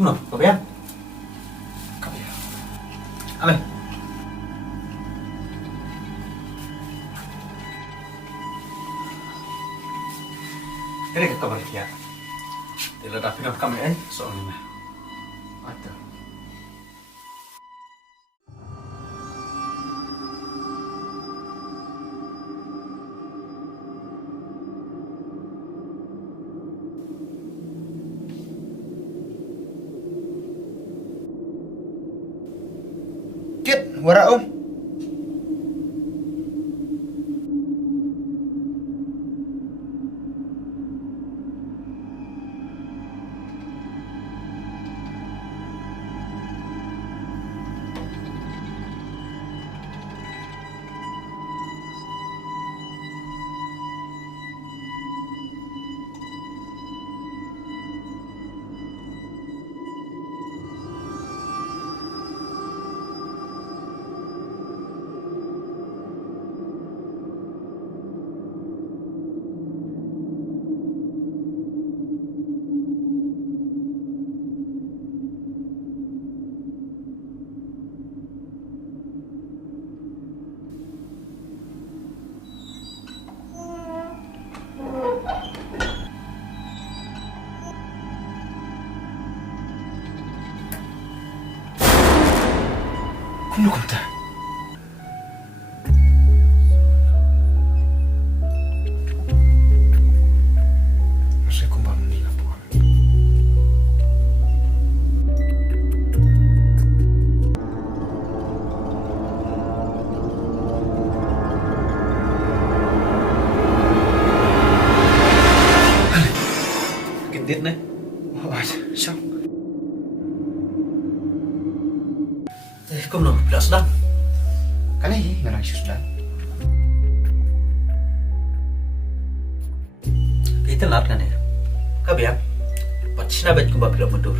Come nào, cậu bé. Cậu bé. Ăn đây. Ini ke kabar dia. Tidak ada film kami soalnya. Ada. Kiệt, wara om. Kuno kunta. Masih kumpul menila po. Gendit nih. Oh, sao? Come nào, belas dah. Kali ngarang sudah. Kita lat kan ya. Kabiak. Pachina bet kumba film mundur.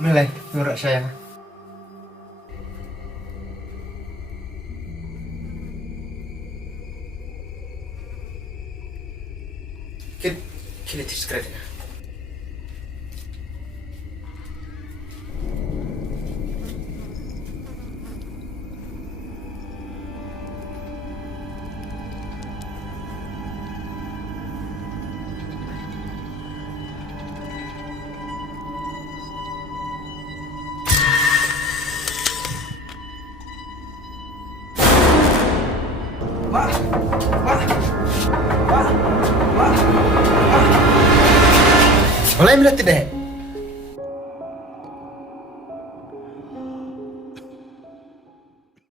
Mulai, nurak saya. Kini diskret. Mulai melihat tidak?